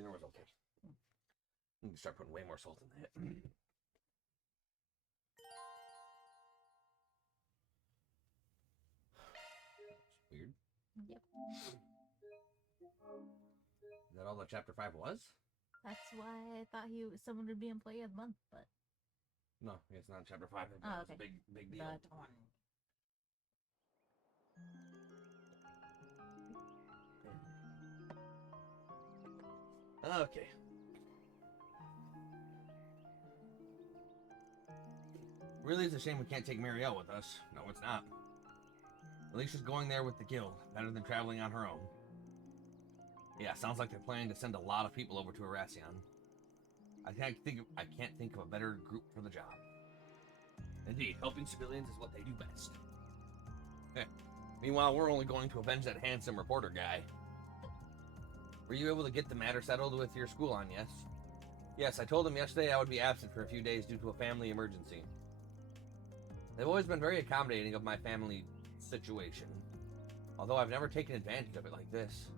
Dinner was okay. I need to start putting way more salt in that. Weird. Yep. Is that all that Chapter 5 was? That's why I thought someone would be in Play of the Month, but... No, it's not Chapter 5. Oh, okay. It's a big deal. That one. Okay. Really, it's a shame we can't take Marielle with us. No, it's not. Alicia's going there with the guild, better than traveling on her own. Yeah, sounds like they're planning to send a lot of people over to Aracion. I can't think of a better group for the job. Indeed, helping civilians is what they do best. Meanwhile, we're only going to avenge that handsome reporter guy. Were you able to get the matter settled with your school on, yes? Yes, I told him yesterday I would be absent for a few days due to a family emergency. They've always been very accommodating of my family situation, although I've never taken advantage of it like this.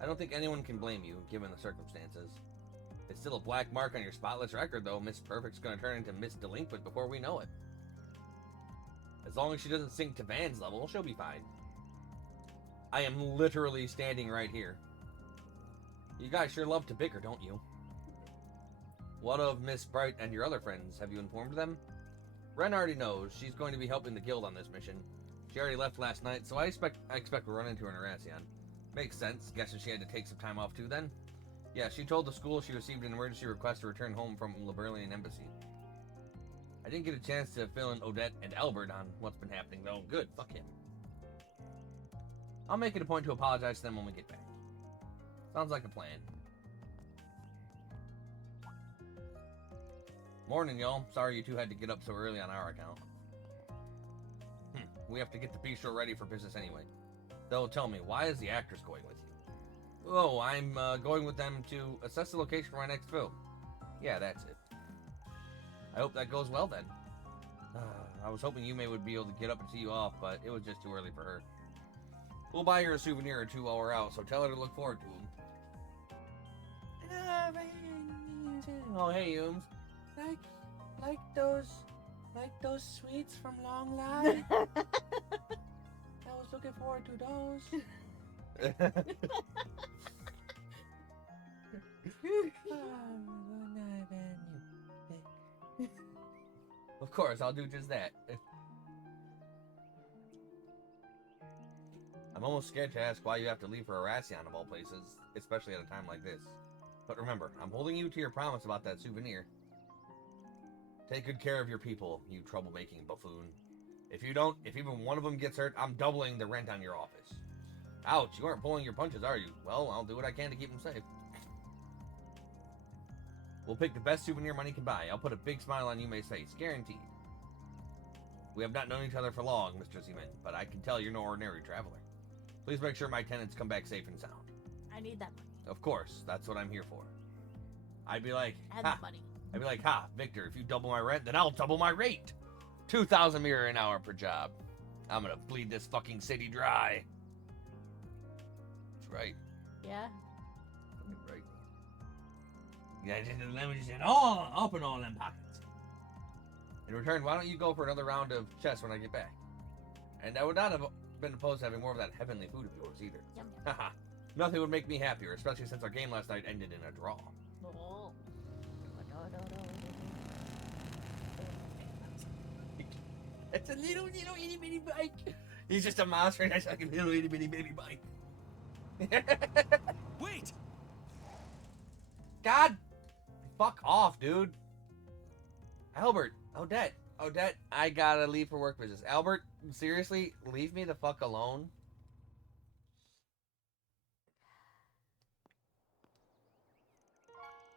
I don't think anyone can blame you, given the circumstances. It's still a black mark on your spotless record, though. Miss Perfect's gonna turn into Miss Delinquent before we know it. As long as she doesn't sink to Van's level, she'll be fine. I am literally standing right here. You guys sure love to bicker, don't you? What of Miss Bright and your other friends? Have you informed them? Ren already knows. She's going to be helping the guild on this mission. She already left last night, so I expect we'll run into her in Aracion. Makes sense. Guessing she had to take some time off too then? Yeah, she told the school she received an emergency request to return home from Liberlian Embassy. I didn't get a chance to fill in Odette and Albert on what's been happening, though. Good, fuck him. I'll make it a point to apologize to them when we get back. Sounds like a plan. Morning, y'all. Sorry you two had to get up so early on our account. We have to get the bistro ready for business anyway. Though, tell me, why is the actress going with you? Oh, I'm going with them to assess the location for my next film. Yeah, that's it. I hope that goes well then. I was hoping Yume would be able to get up and see you off, but it was just too early for her. We'll buy her a souvenir or two while we're out, so tell her to look forward to them. Oh, hey, Yums. Like those sweets from Long Live. I was looking forward to those. Of course, I'll do just that. I'm almost scared to ask why you have to leave for Aracion of all places, especially at a time like this. But remember, I'm holding you to your promise about that souvenir. Take good care of your people, you troublemaking buffoon. If you don't, if even one of them gets hurt, I'm doubling the rent on your office. Ouch, you aren't pulling your punches, are you? Well, I'll do what I can to keep them safe. We'll pick the best souvenir money can buy. I'll put a big smile on Yume's face, guaranteed. We have not known each other for long, Mr. Zeman, but I can tell you're no ordinary traveler. Please make sure my tenants come back safe and sound. I need that money. Of course, that's what I'm here for. I'd be like, And the money. I'd be like, ha, Victor, if you double my rent, then I'll double my rate. 2,000 mirror an hour per job. I'm gonna bleed this fucking city dry. That's right. Yeah. Right. Yeah, let me just get all up in all them pockets. In return, why don't you go for another round of chess when I get back? And I would not have been opposed to having more of that heavenly food of yours either. Yum, yum. Haha. Nothing would make me happier, especially since our game last night ended in a draw. Oh. It's a little itty bitty bike. He's just a monster and it's like a little itty bitty baby bike. Wait! God! Fuck off, dude. Albert, Odette, I gotta leave for work business. Albert, seriously, leave me the fuck alone.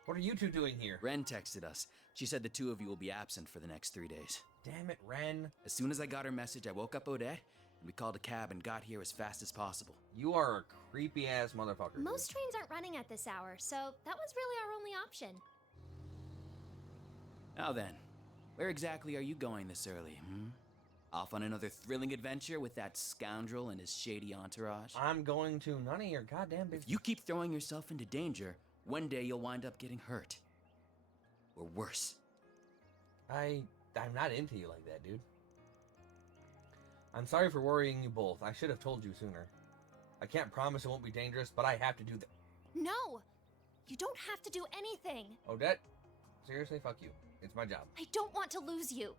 What are you two doing here? Ren texted us. She said the two of you will be absent for the next 3 days. Damn it, Ren. As soon as I got her message, I woke up Odette, and we called a cab and got here as fast as possible. You are a creepy ass motherfucker. Most trains aren't running at this hour, so that was really our only option. Now then, where exactly are you going this early, Off on another thrilling adventure with that scoundrel and his shady entourage? I'm going to none of your goddamn business. If you keep throwing yourself into danger, one day you'll wind up getting hurt. Or worse. I'm not into you like that, dude. I'm sorry for worrying you both. I should have told you sooner. I can't promise it won't be dangerous, but I have to do that. No! You don't have to do anything. Odette, seriously, fuck you. It's my job. I don't want to lose you.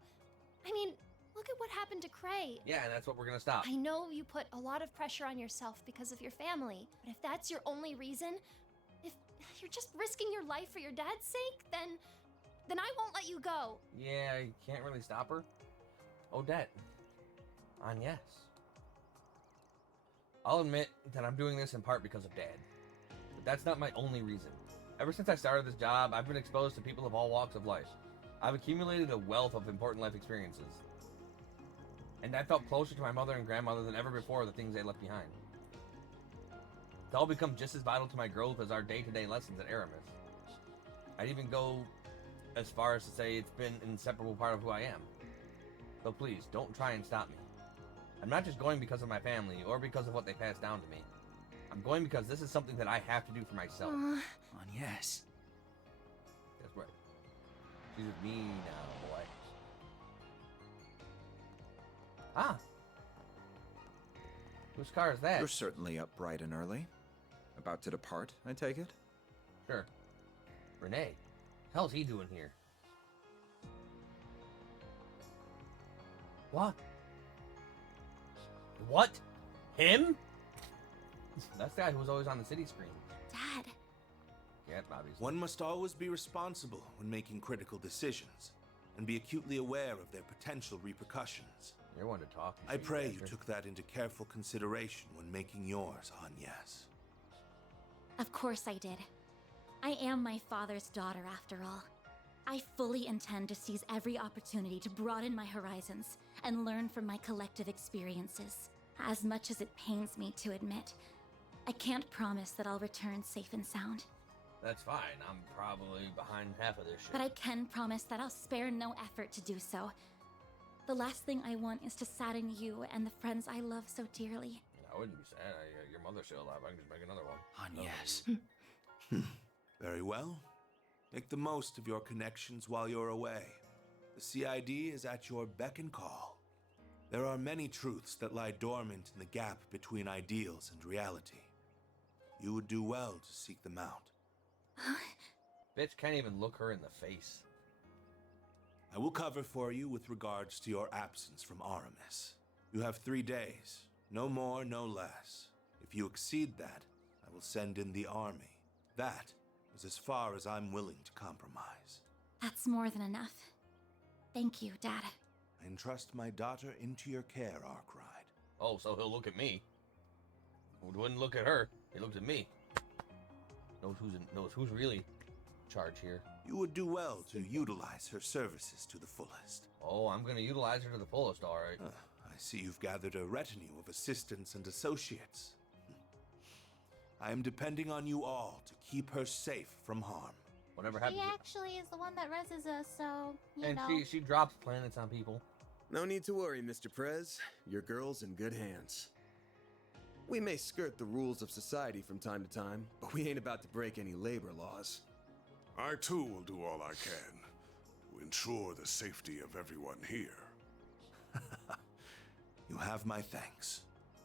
I mean, look at what happened to Cray. Yeah, and that's what we're gonna stop. I know you put a lot of pressure on yourself because of your family, but if that's your only reason, if you're just risking your life for your dad's sake, then I won't let you go. Yeah, you can't really stop her. Odette. Yes. I'll admit that I'm doing this in part because of Dad. But that's not my only reason. Ever since I started this job, I've been exposed to people of all walks of life. I've accumulated a wealth of important life experiences. And I felt closer to my mother and grandmother than ever before the things they left behind. It's all become just as vital to my growth as our day-to-day lessons at Aramis. I'd even go as far as to say it's been an inseparable part of who I am. So please, don't try and stop me. I'm not just going because of my family or because of what they passed down to me. I'm going because this is something that I have to do for myself. Yes. That's right. She's with me now, boy. Ah. Whose car is that? You're certainly up bright and early. About to depart, I take it? Sure. Renee. The hell's he doing here? What? What? Him? That's the guy who was always on the city screen. Dad. Yeah, obviously. One must always be responsible when making critical decisions, and be acutely aware of their potential repercussions. You're one to talk. I pray you took that into careful consideration when making yours, Agnes. Of course I did. I am my father's daughter, after all. I fully intend to seize every opportunity to broaden my horizons and learn from my collective experiences. As much as it pains me to admit, I can't promise that I'll return safe and sound. That's fine. I'm probably behind half of this shit. But I can promise that I'll spare no effort to do so. The last thing I want is to sadden you and the friends I love so dearly. I wouldn't be sad. Your mother's still alive. I can just make another one. Yes. Very well. Make the most of your connections while you're away. The CID is at your beck and call. There are many truths that lie dormant in the gap between ideals and reality. You would do well to seek them out. Bitch can't even look her in the face. I will cover for you with regards to your absence from Aramis. You have 3 days, no more, no less. If you exceed that, I will send in the army. That is as far as I'm willing to compromise. That's more than enough. Thank you, Dad. I entrust my daughter into your care, Arkwright. Oh, so he'll look at me. He wouldn't look at her. He looks at me. Knows who's really in charge here. You would do well to utilize her services to the fullest. Oh, I'm gonna utilize her to the fullest, alright. I see you've gathered a retinue of assistants and associates. I am depending on you all to keep her safe from harm. Whatever She happens. actually is the one that reses us, so, you And know. she drops planets on people. No need to worry, Mr. Prez. Your girl's in good hands. We may skirt the rules of society from time to time, but we ain't about to break any labor laws. I too will do all I can to ensure the safety of everyone here. You have my thanks.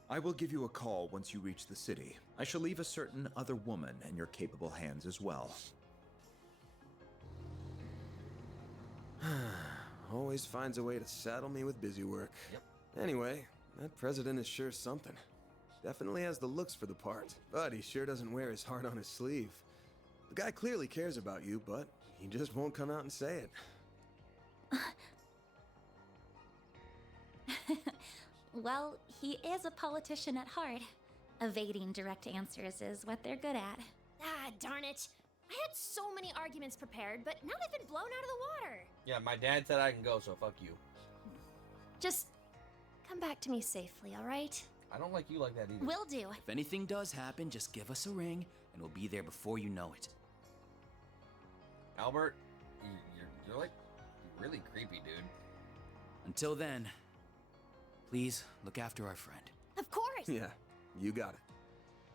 I will give you a call once you reach the city. I shall leave a certain other woman in your capable hands as well. Always finds a way to saddle me with busy work. Yep. Anyway, that president is sure something. Definitely has the looks for the part, but he sure doesn't wear his heart on his sleeve. The guy clearly cares about you, but he just won't come out and say it. Well, he is a politician at heart. Evading direct answers is what they're good at. Ah, darn it. I had so many arguments prepared, but now they've been blown out of the water. Yeah, my dad said I can go, so fuck you. Just come back to me safely, all right? I don't like you like that either. Will do. If anything does happen, just give us a ring, and we'll be there before you know it. Albert, you're like really creepy, dude. Until then, Please look after our friend. Of course! Yeah, you got it.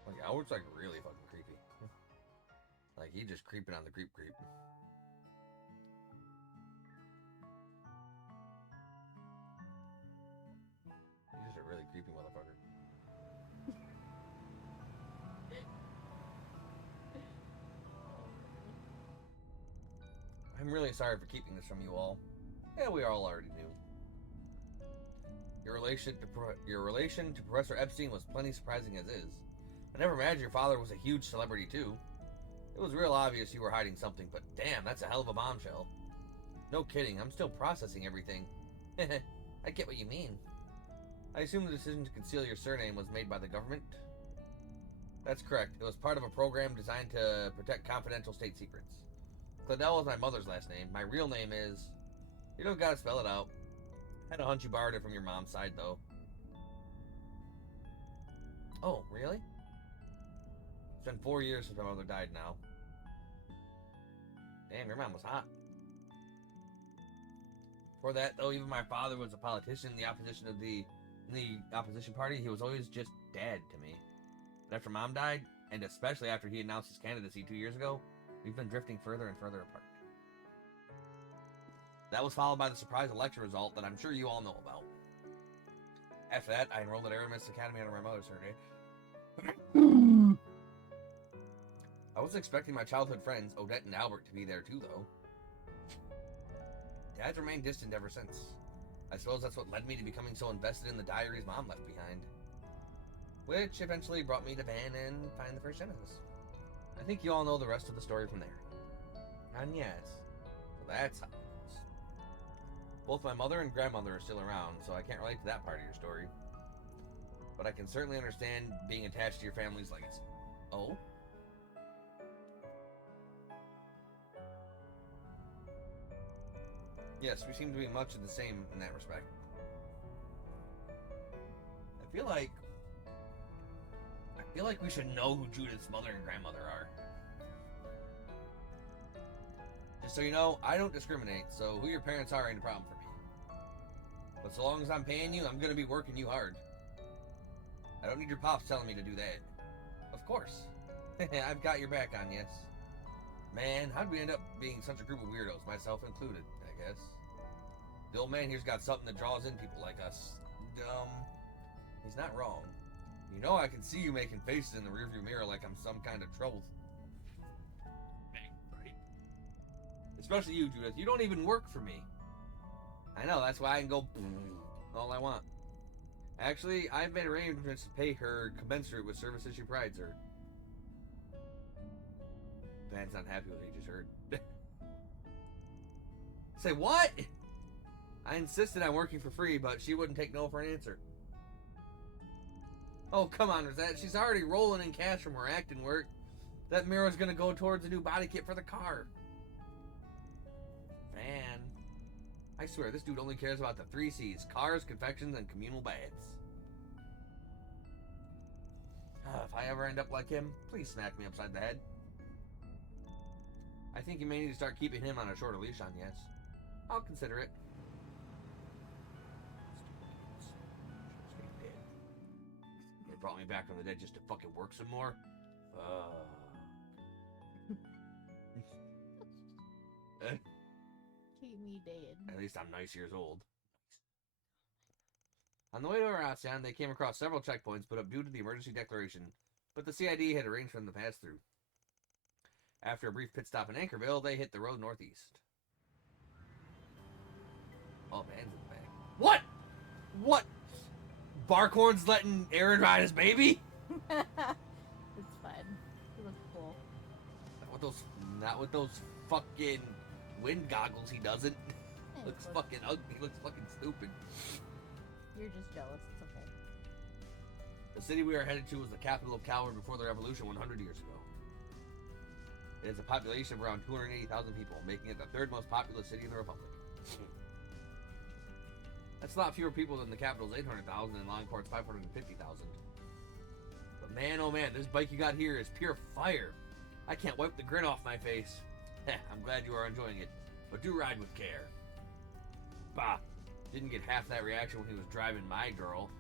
Like, Albert's like really fucking creepy. Like, he's just creeping on the creep. He's just a really creepy motherfucker. I'm really sorry for keeping this from you all. Yeah, we all already knew. Your relation to Professor Epstein was plenty surprising as is. I never imagined your father was a huge celebrity too. It was real obvious you were hiding something, but damn, that's a hell of a bombshell. No kidding, I'm still processing everything. I get what you mean. I assume the decision to conceal your surname was made by the government? That's correct. It was part of a program designed to protect confidential state secrets. Claudel is my mother's last name. My real name is... You don't gotta spell it out. I had a hunch you borrowed it from your mom's side, though. Oh, really? It's been 4 years since my mother died now. Damn, your mom was hot. For that, though, even my father was a politician in the opposition party. He was always just dad to me. But after Mom died, and especially after he announced his candidacy 2 years ago, we've been drifting further and further apart. That was followed by the surprise election result that I'm sure you all know about. After that, I enrolled at Aramis Academy under my mother's surname. I wasn't expecting my childhood friends, Odette and Albert, to be there too, though. Dad's remained distant ever since. I suppose that's what led me to becoming so invested in the diaries Mom left behind. Which eventually brought me to Van and Find the First Genesis. I think you all know the rest of the story from there. And yes, so that's how it goes. Both my mother and grandmother are still around, so I can't relate to that part of your story. But I can certainly understand being attached to your family's legacy. Oh? Yes, we seem to be much of the same in that respect. I feel like we should know who Judith's mother and grandmother are. Just so you know, I don't discriminate, so who your parents are ain't a problem for me. But so long as I'm paying you, I'm gonna be working you hard. I don't need your pops telling me to do that. Of course. I've got your back on, yes. Man, how'd we end up being such a group of weirdos, myself included, I guess. The old man here's got something that draws in people like us. He's not wrong. You know I can see you making faces in the rearview mirror like I'm some kind of trouble. Right? Especially you, Judith. You don't even work for me. I know, that's why I can go all I want. Actually, I've made arrangements to pay her commensurate with services she provides her. Van's not happy with what he just heard. Say what? I insisted on working for free, but she wouldn't take no for an answer. Oh, come on, Rosette. She's already rolling in cash from her acting work. That mirror's gonna go towards a new body kit for the car. Van. I swear, this dude only cares about the 3 C's. Cars, confections, and communal baths. If I ever end up like him, please smack me upside the head. I think you may need to start keeping him on a shorter leash on, yes. I'll consider it. They brought me back from the dead just to fucking work some more. Keep me dead. At least I'm nice years old. On the way to Aracion, they came across several checkpoints put up due to the emergency declaration, but the CID had arranged for them to pass through. After a brief pit stop in Anchorville, they hit the road northeast. Oh, Van's in the back. What? What? Barkhorn's letting Aaron ride his baby? It's fun. He looks cool. Not with those fucking wind goggles. He doesn't. Yeah, Looks fucking ugly. He looks fucking stupid. You're just jealous. It's okay. The city we are headed to was the capital of Calvin before the revolution 100 years ago. It has a population of around 280,000 people, making it the 3rd most populous city in the Republic. That's a lot fewer people than the capital's 800,000 and Longport's 550,000. But man, oh man, this bike you got here is pure fire. I can't wipe the grin off my face. I'm glad you are enjoying it, but do ride with care. Bah, Didn't get half that reaction when he was driving my girl.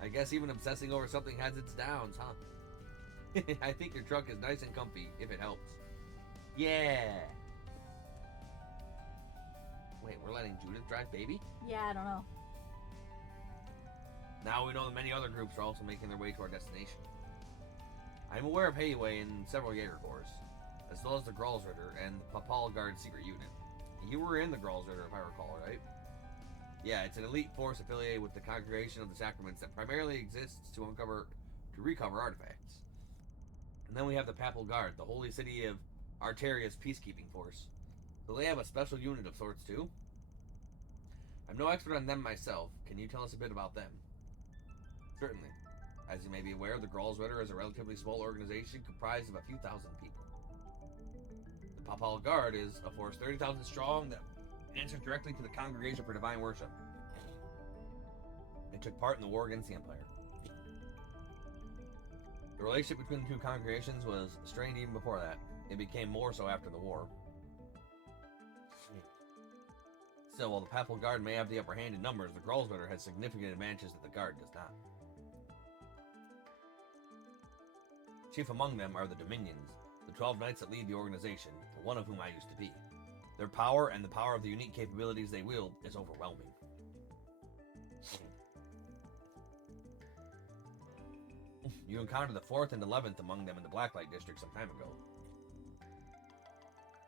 I guess even obsessing over something has its downs, huh? I think your truck is nice and comfy, if it helps. Yeah! Wait, we're letting Judith drive baby? Yeah, I don't know. Now we know that many other groups are also making their way to our destination. I am aware of Hayway and several Jaeger Corps, as well as the Gralsritter and the Papal Guard secret unit. You were in the Gralsritter, if I recall, right? Yeah, it's an elite force affiliated with the Congregation of the Sacraments that primarily exists to recover artifacts. And then we have the Papal Guard, the Holy City of Arteria's peacekeeping force. So they have a special unit of sorts too? I'm no expert on them myself. Can you tell us a bit about them? Certainly. As you may be aware, the Gralsritter is a relatively small organization comprised of a few thousand people. The Papal Guard is a force 30,000 strong that answers directly to the Congregation for Divine Worship. They took part in the war against the Empire. The relationship between the two congregations was strained even before that. It became more so after the war. Still, while the Papal Guard may have the upper hand in numbers, the Gralsritter has significant advantages that the Guard does not. Chief among them are the Dominions, the 12 knights that lead the organization, one of whom I used to be. Their power and the power of the unique capabilities they wield is overwhelming. You encountered the 4th and 11th among them in the Blacklight District some time ago.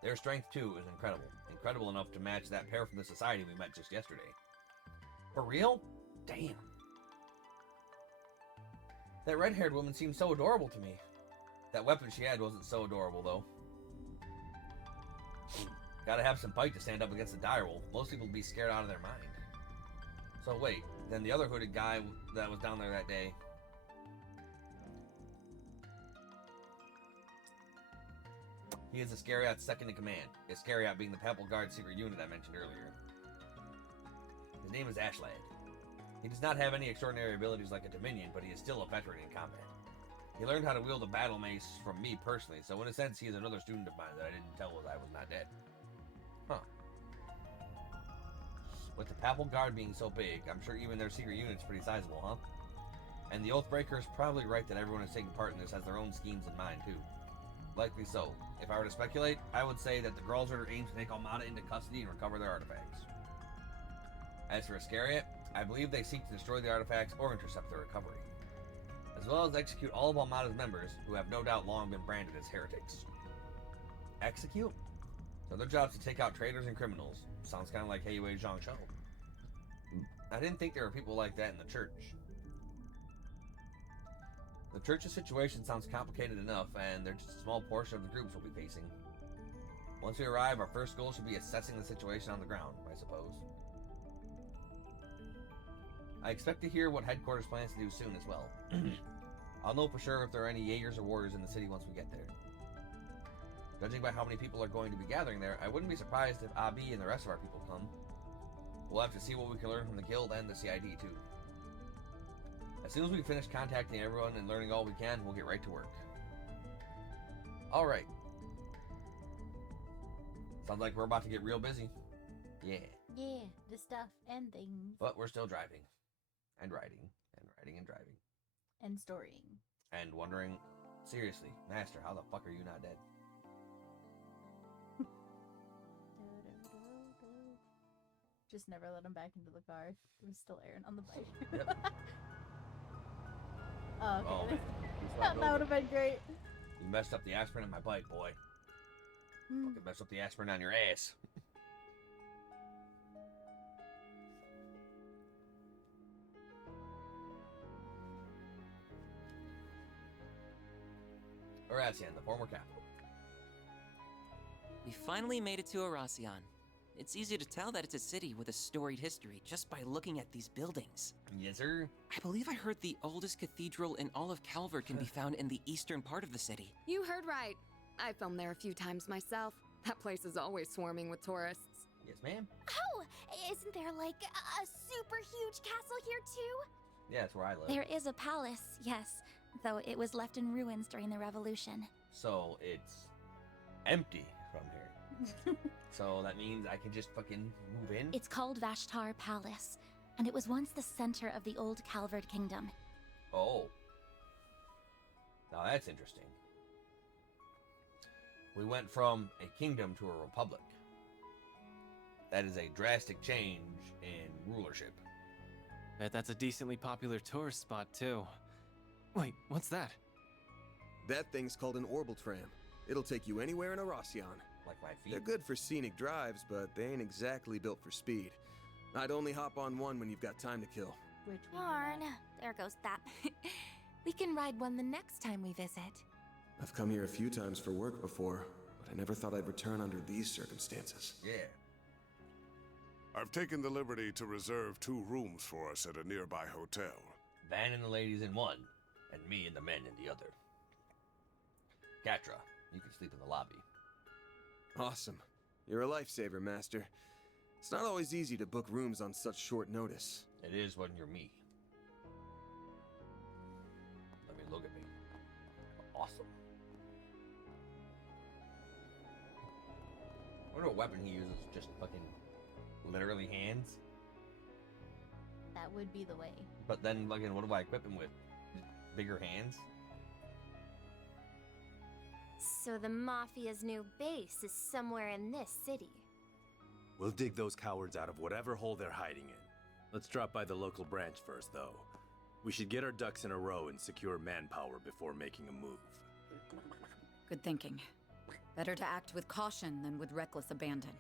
Their strength, too, is incredible. Incredible enough to match that pair from the society we met just yesterday. For real? Damn. That red-haired woman seemed so adorable to me. That weapon she had wasn't so adorable, though. Gotta have some bite to stand up against the direwolf. Most people would be scared out of their mind. So wait, then the other hooded guy that was down there that day... He is Iscariot's second in command, Iscariot being the Papal Guard secret unit I mentioned earlier. His name is Ashlad. He does not have any extraordinary abilities like a Dominion, but he is still a veteran in combat. He learned how to wield a battle mace from me personally, so in a sense he is another student of mine that I didn't tell I was not dead. Huh. With the Papal Guard being so big, I'm sure even their secret unit's pretty sizable, huh? And the Oathbreaker is probably right that everyone who's taking part in this has their own schemes in mind, too. Likely so. If I were to speculate, I would say that the Gralsritter aims to take Almada into custody and recover their artifacts. As for Iscariot, I believe they seek to destroy the artifacts or intercept their recovery, as well as execute all of Almada's members, who have no doubt long been branded as heretics. Execute? So their job is to take out traitors and criminals. Sounds kind of like Haywei Zhangshou. I didn't think there were people like that in the church. The church's situation sounds complicated enough, and they're just a small portion of the groups we'll be facing. Once we arrive, our first goal should be assessing the situation on the ground, I suppose. I expect to hear what headquarters plans to do soon as well. I'll know for sure if there are any Jaegers or warriors in the city once we get there. Judging by how many people are going to be gathering there, I wouldn't be surprised if Abi and the rest of our people come. We'll have to see what we can learn from the guild and the CID too. As soon as we finish contacting everyone and learning all we can, we'll get right to work. Alright. Sounds like we're about to get real busy. Yeah. Yeah, the stuff and things. But we're still driving. And riding. And riding and driving. And storying. And wondering, seriously, Master, how the fuck are you not dead? Just never let him back into the car. It was still Aaron on the bike. Yep. Oh, okay. Oh, man. That would have been great. You messed up the aspirin on my bike, boy. Fucking messed up the aspirin on your ass. Oracion, the former capital. We finally made it to Oracion. It's easy to tell that it's a city with a storied history just by looking at these buildings. Yes, sir. I believe I heard the oldest cathedral in all of Calvert can be found in the eastern part of the city. You heard right. I filmed there a few times myself. That place is always swarming with tourists. Yes, ma'am. Oh, isn't there like a super huge castle here too? Yeah, that's where I live. There is a palace, yes, though it was left in ruins during the revolution. So it's empty from here. So that means I can just fucking move in? It's called Vashtar Palace, and it was once the center of the old Calvard Kingdom. Oh. Now that's interesting. We went from a kingdom to a republic. That is a drastic change in rulership. Bet that's a decently popular tourist spot, too. Wait, what's that? That thing's called an orbital tram. It'll take you anywhere in Aracion. Like my feet? They're good for scenic drives, but they ain't exactly built for speed. I'd only hop on one when you've got time to kill. Which we Darn, there goes that. We can ride one the next time we visit. I've come here a few times for work before, but I never thought I'd return under these circumstances. Yeah. I've taken the liberty to reserve 2 rooms for us at a nearby hotel. Van and the ladies in one, and me and the men in the other. Catra, you can sleep in the lobby. Awesome. You're a lifesaver, Master. It's not always easy to book rooms on such short notice. It is when you're me. Let me look at me. Awesome. I wonder what weapon he uses. Just fucking literally hands. That would be the way. But then, fucking, what do I equip him with? Bigger hands? So the Mafia's new base is somewhere in this city. We'll dig those cowards out of whatever hole they're hiding in. Let's drop by the local branch first, though. We should get our ducks in a row and secure manpower before making a move. Good thinking. Better to act with caution than with reckless abandon.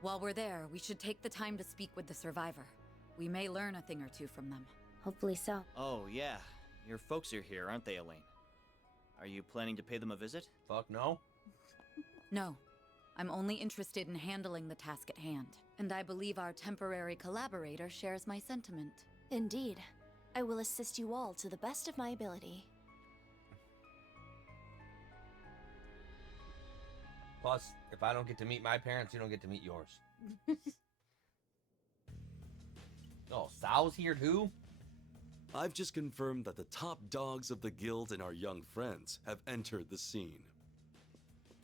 While we're there, we should take the time to speak with the survivor. We may learn a thing or two from them. Hopefully so. Oh, yeah. Your folks are here, aren't they, Elaine? Are you planning to pay them a visit? Fuck no. No. I'm only interested in handling the task at hand. And I believe our temporary collaborator shares my sentiment. Indeed. I will assist you all to the best of my ability. Plus, if I don't get to meet my parents, you don't get to meet yours. Oh, Sal's here too? I've just confirmed that the top dogs of the guild and our young friends have entered the scene.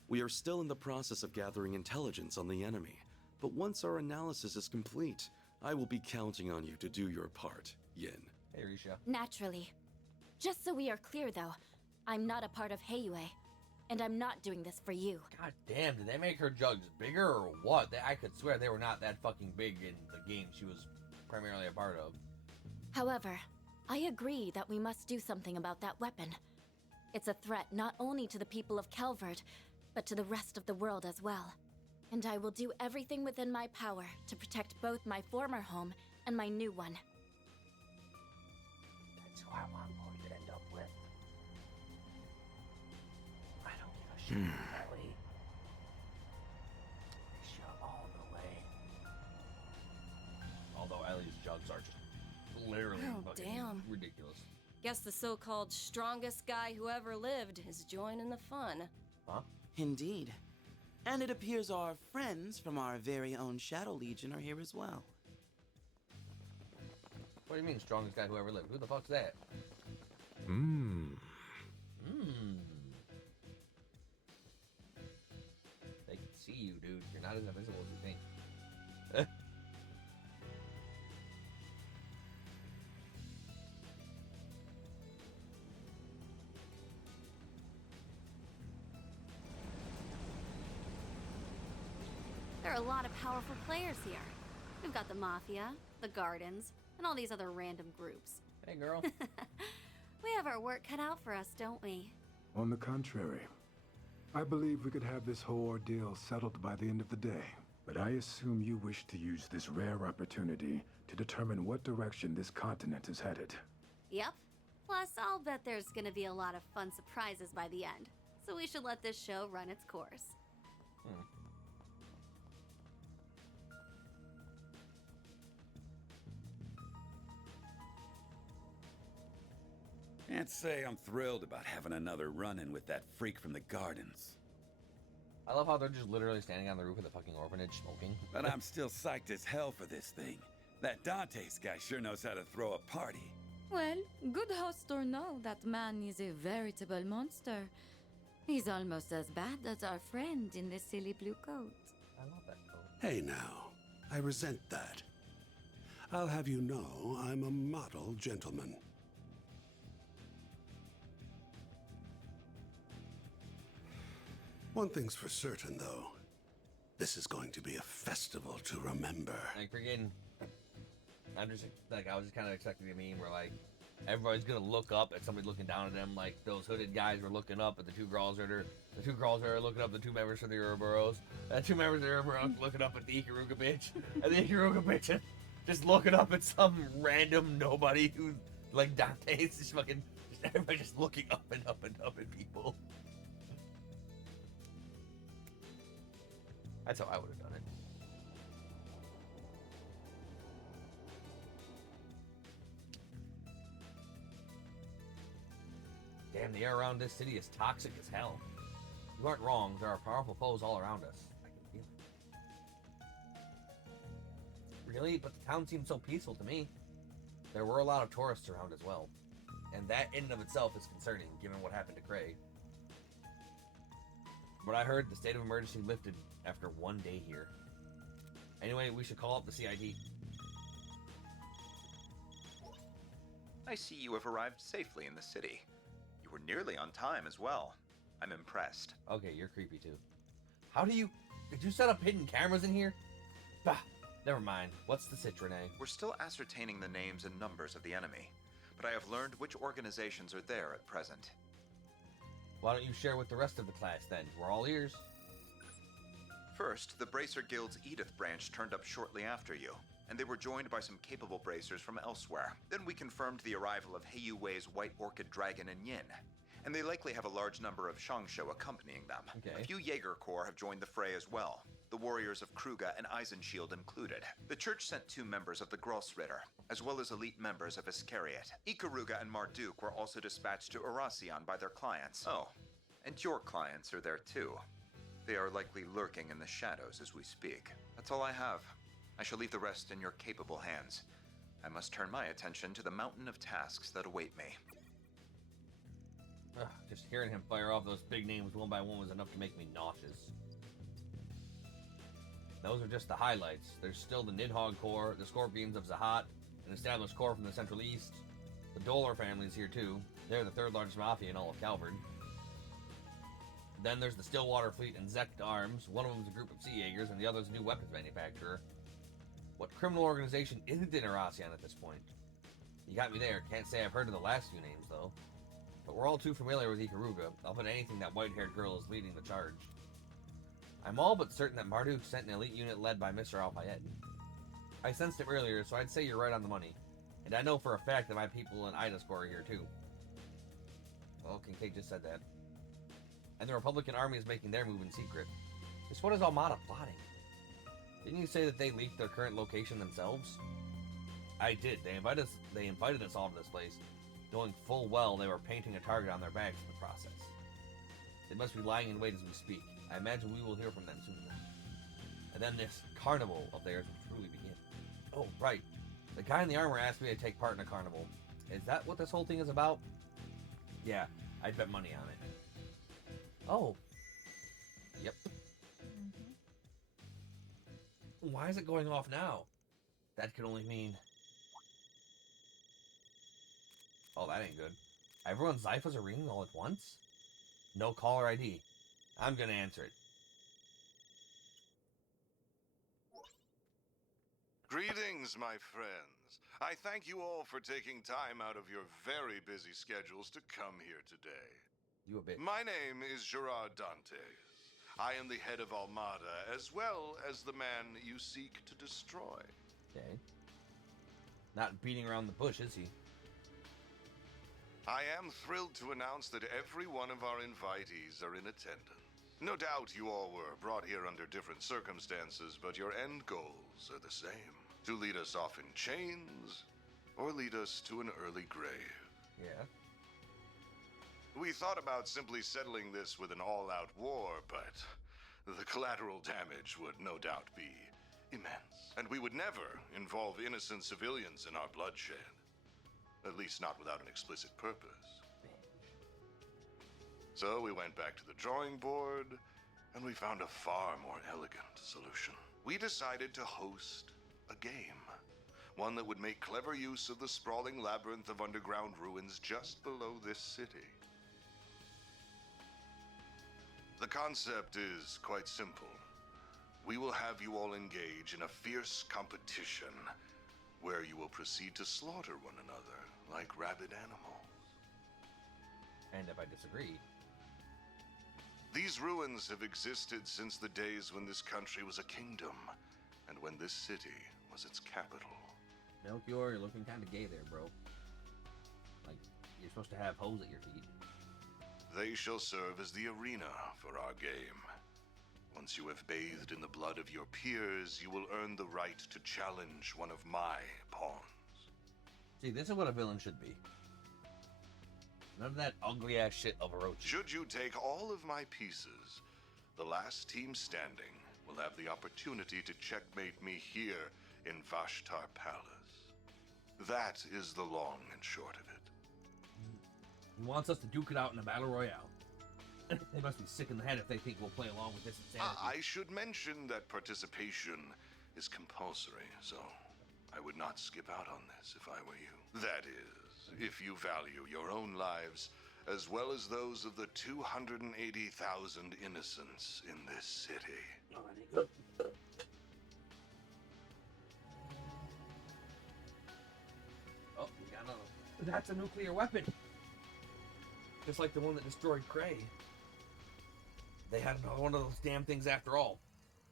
We are still in the process of gathering intelligence on the enemy, but once our analysis is complete, I will be counting on you to do your part, Yin. Hey, Risha. Naturally. Just so we are clear, though, I'm not a part of Heiyue, and I'm not doing this for you. God damn, did they make her jugs bigger or what? I could swear they were not that fucking big in the game she was primarily a part of. However, I agree that we must do something about that weapon. It's a threat not only to the people of Calvard, but to the rest of the world as well. And I will do everything within my power to protect both my former home and my new one. That's who I want Lloyd to end up with. I don't give a shit, Ellie. Risha all the way. Although Ellie's jugs are just literally fucking ridiculous. Guess the so-called strongest guy who ever lived is joining the fun. Huh? Indeed. And it appears our friends from our very own Shadow Legion are here as well. What do you mean, strongest guy who ever lived? Who the fuck's that? They can see you, dude. You're not as invisible as you think. There are a lot of powerful players here. We've got the Mafia, the Gardens, and all these other random groups. Hey, girl. We have our work cut out for us, don't we? On the contrary, I believe we could have this whole ordeal settled by the end of the day. But I assume you wish to use this rare opportunity to determine what direction this continent is headed. Yep. Plus, I'll bet there's gonna be a lot of fun surprises by the end. So we should let this show run its course. Can't say I'm thrilled about having another run-in with that freak from the Gardens. I love how they're just literally standing on the roof of the fucking orphanage smoking. But I'm still psyched as hell for this thing. That Dante's guy sure knows how to throw a party. Well, good host or no, that man is a veritable monster. He's almost as bad as our friend in the silly blue coat. I love that code. Hey now, I resent that. I'll have you know I'm a model gentleman. One thing's for certain, though. This is going to be a festival to remember. Like, freaking... I'm just, like, I was just kind of expecting a meme where, like, everybody's gonna look up at somebody looking down at them, like those hooded guys were looking up at the two girls that are looking up at the two members from the Ouroboros. And two members of the Ouroboros looking up at the Ikaruga bitch. And the Ikaruga bitch just looking up at some random nobody who, like Dante's just fucking, everybody just looking up and up and up at people. That's how I would have done it. Damn, the air around this city is toxic as hell. You aren't wrong, there are powerful foes all around us. I can feel it. Really? But the town seems so peaceful to me. There were a lot of tourists around as well. And that in and of itself is concerning, given what happened to Craig. But I heard the state of emergency lifted after one day here. Anyway, we should call up the CID. I see you have arrived safely in the city. You were nearly on time as well. I'm impressed. Okay, you're creepy too. How do you... Did you set up hidden cameras in here? Bah, never mind. What's the Citrone? We're still ascertaining the names and numbers of the enemy, but I have learned which organizations are there at present. Why don't you share with the rest of the class then? We're all ears. First, the Bracer Guild's Edith branch turned up shortly after you, and they were joined by some capable bracers from elsewhere. Then we confirmed the arrival of Heiyu Wei's White Orchid Dragon and Yin, and they likely have a large number of Shangsho accompanying them. Okay. A few Jaeger Corps have joined the fray as well, the warriors of Kruga and Eisenshield included. The church sent 2 members of the Grossritter, as well as elite members of Iscariot. Ikaruga and Marduk were also dispatched to Erasion by their clients. Oh, and your clients are there too. They are likely lurking in the shadows as we speak. That's all I have. I shall leave the rest in your capable hands. I must turn my attention to the mountain of tasks that await me. Ugh, just hearing him fire off those big names one by one was enough to make me nauseous. Those are just the highlights. There's still the Nidhogg Corps, the Scorpions of Zahat, an established corps from the Central East. The Dolar family's here too. They're the 3rd largest mafia in all of Calvard. Then there's the Stillwater Fleet and Zekt Arms. One of them's a group of sea Jaegers, and the other's a new weapons manufacturer. What criminal organization isn't in Erasion at this point? You got me there. Can't say I've heard of the last few names, though. But we're all too familiar with Ikaruga. I'll bet anything that white-haired girl is leading the charge. I'm all but certain that Marduk sent an elite unit led by Mr. Alfayed. I sensed it earlier, so I'd say you're right on the money. And I know for a fact that my people in Ida's Corps are here, too. Well, Kincaid just said that. And the Republican army is making their move in secret. Just what is Almada plotting? Didn't you say that they leaked their current location themselves? I did. They invited us all to this place, knowing full well they were painting a target on their backs in the process. They must be lying in wait as we speak. I imagine we will hear from them soon. And then this carnival of theirs will truly begin. Oh, right. The guy in the armor asked me to take part in a carnival. Is that what this whole thing is about? Yeah, I'd bet money on it. Oh. Yep. Why is it going off now? That could only mean... Oh, that ain't good. Everyone's Zyphas are ringing all at once? No caller ID. I'm gonna answer it. Greetings, my friends. I thank you all for taking time out of your very busy schedules to come here today. You a bit. My name is Gerard Dantes. I am the head of Almada, as well as the man you seek to destroy. Okay. Not beating around the bush, is he? I am thrilled to announce that every one of our invitees are in attendance. No doubt you all were brought here under different circumstances, but your end goals are the same. To lead us off in chains, or lead us to an early grave. Yeah. We thought about simply settling this with an all-out war, but the collateral damage would no doubt be immense. And we would never involve innocent civilians in our bloodshed. At least not without an explicit purpose. So we went back to the drawing board and we found a far more elegant solution. We decided to host a game. One that would make clever use of the sprawling labyrinth of underground ruins just below this city. The concept is quite simple. We will have you all engage in a fierce competition where you will proceed to slaughter one another like rabid animals. And if I disagree? These ruins have existed since the days when this country was a kingdom, and when this city was its capital. Melchior, you're looking kind of gay there, bro. Like, you're supposed to have hoes at your feet. They shall serve as the arena for our game. Once you have bathed in the blood of your peers, you will earn the right to challenge one of my pawns. See, this is what a villain should be. None of that ugly ass shit of Orochi. Should you take all of my pieces, the last team standing will have the opportunity to checkmate me here in Vashtar Palace. That is the long and short of it. He wants us to duke it out in a battle royale. They must be sick in the head if they think we'll play along with this insanity. I should mention that participation is compulsory, so I would not skip out on this if I were you. That is, if you value your own lives, as well as those of the 280,000 innocents in this city. Oh, we got another. That's a nuclear weapon. Just like the one that destroyed Cray. They had another one of those damn things after all.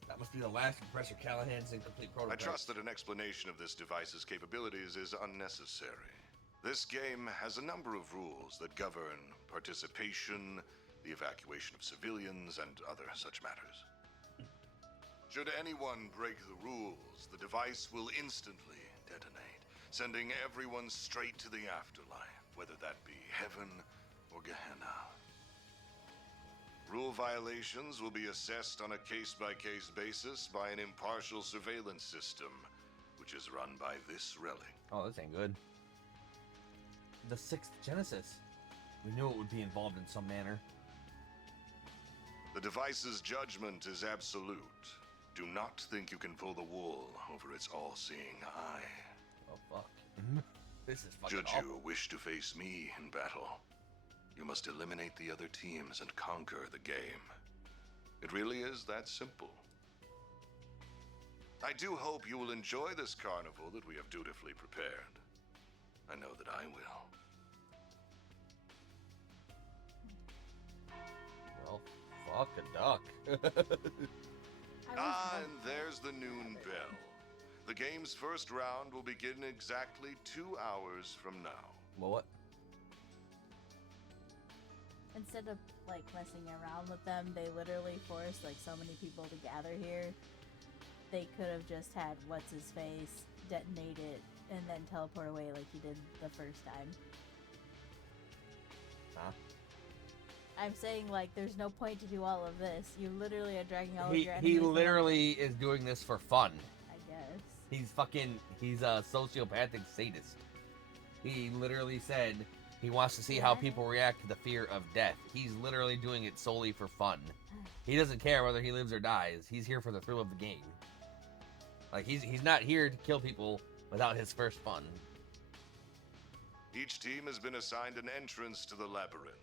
That must be the last of Professor Callahan's incomplete prototype. I trust that an explanation of this device's capabilities is unnecessary. This game has a number of rules that govern participation, the evacuation of civilians, and other such matters. Should anyone break the rules, the device will instantly detonate, sending everyone straight to the afterlife, whether that be heaven or Gehenna. Rule violations will be assessed on a case-by-case basis by an impartial surveillance system, which is run by this relic. Oh, this ain't good. The 6th Genesis. We knew it would be involved in some manner. The device's judgment is absolute. Do not think you can pull the wool over its all-seeing eye. Oh, fuck. This is fucking Should awful. you wish to face me in battle, you must eliminate the other teams and conquer the game. It really is that simple. I do hope you will enjoy this carnival that we have dutifully prepared. I know that I will. Well, fuck a duck. And there's the noon bell. The game's first round will begin exactly 2 hours from now. Well, what? Instead of like messing around with them, they literally forced like so many people to gather here. They could have just had what's his face detonate it and then teleport away like he did the first time. Huh? I'm saying like there's no point to do all of this. You literally are dragging all of your He enemies. literally is doing this for fun. I guess. He's a sociopathic sadist. He literally said he wants to see how people react to the fear of death. He's literally doing it solely for fun. He doesn't care whether he lives or dies. He's here for the thrill of the game. Like, he's not here to kill people without his first fun. Each team has been assigned an entrance to the labyrinth.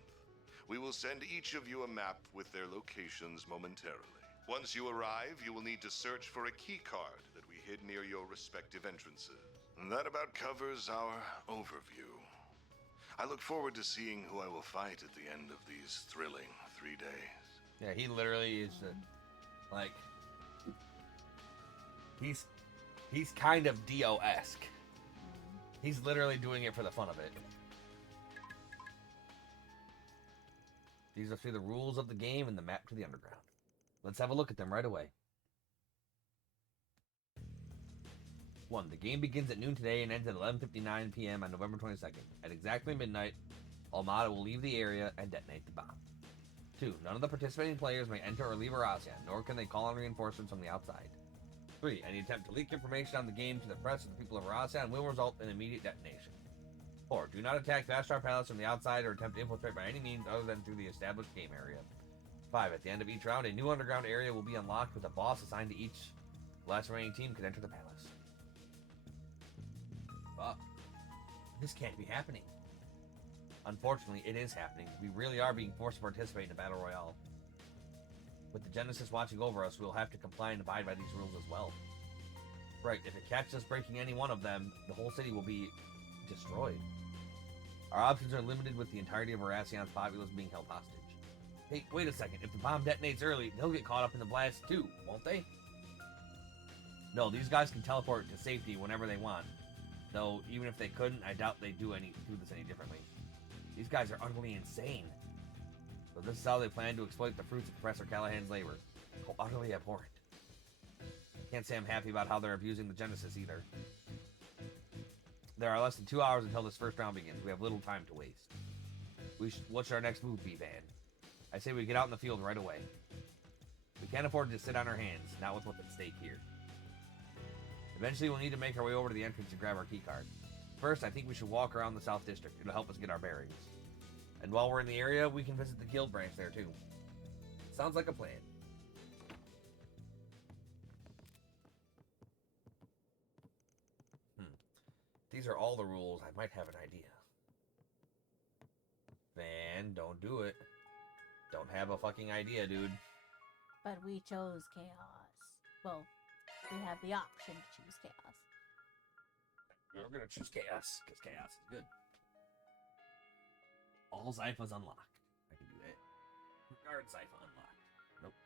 We will send each of you a map with their locations momentarily. Once you arrive, you will need to search for a key card that we hid near your respective entrances. And that about covers our overview. I look forward to seeing who I will fight at the end of these thrilling 3 days. Yeah, he literally is like he's kind of Dio-esque. He's literally doing it for the fun of it. These are the rules of the game and the map to the underground. Let's have a look at them right away. 1. The game begins at noon today and ends at 11:59 p.m. on November 22nd. At exactly midnight, Almada will leave the area and detonate the bomb. 2. None of the participating players may enter or leave Erasian, nor can they call on reinforcements from the outside. 3. Any attempt to leak information on the game to the press or the people of Erasian will result in immediate detonation. 4. Do not attack Vashtar Palace from the outside or attempt to infiltrate by any means other than through the established game area. 5. At the end of each round, a new underground area will be unlocked with a boss assigned to each. The last remaining team can enter the palace. Fuck. This can't be happening. Unfortunately, it is happening. We really are being forced to participate in a battle royale. With the Genesis watching over us, we'll have to comply and abide by these rules as well. Right, if it catches us breaking any one of them, the whole city will be destroyed. Our options are limited with the entirety of Varasion's populace being held hostage. Hey, wait a second. If the bomb detonates early, they'll get caught up in the blast too, won't they? No, these guys can teleport to safety whenever they want. Though, even if they couldn't, I doubt they'd do this any differently. These guys are utterly insane. So this is how they plan to exploit the fruits of Professor Callahan's labor. How utterly abhorrent. Can't say I'm happy about how they're abusing the Genesis either. There are less than 2 hours until this first round begins. We have little time to waste. What should our next move be, Van? I say we get out in the field right away. We can't afford to sit on our hands, not with what's at stake here. Eventually, we'll need to make our way over to the entrance and grab our keycard. First, I think we should walk around the South District. It'll help us get our bearings. And while we're in the area, we can visit the Guild branch there too. Sounds like a plan. These are all the rules. I might have an idea. Van, don't do it. Don't have a fucking idea, dude. But we chose chaos. Well, we have the option to choose chaos. We're gonna choose chaos, because chaos is good. All Zypha's unlocked. I can do that. Guard Zypha unlocked. Nope.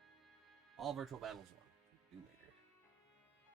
All virtual battles won. Do later.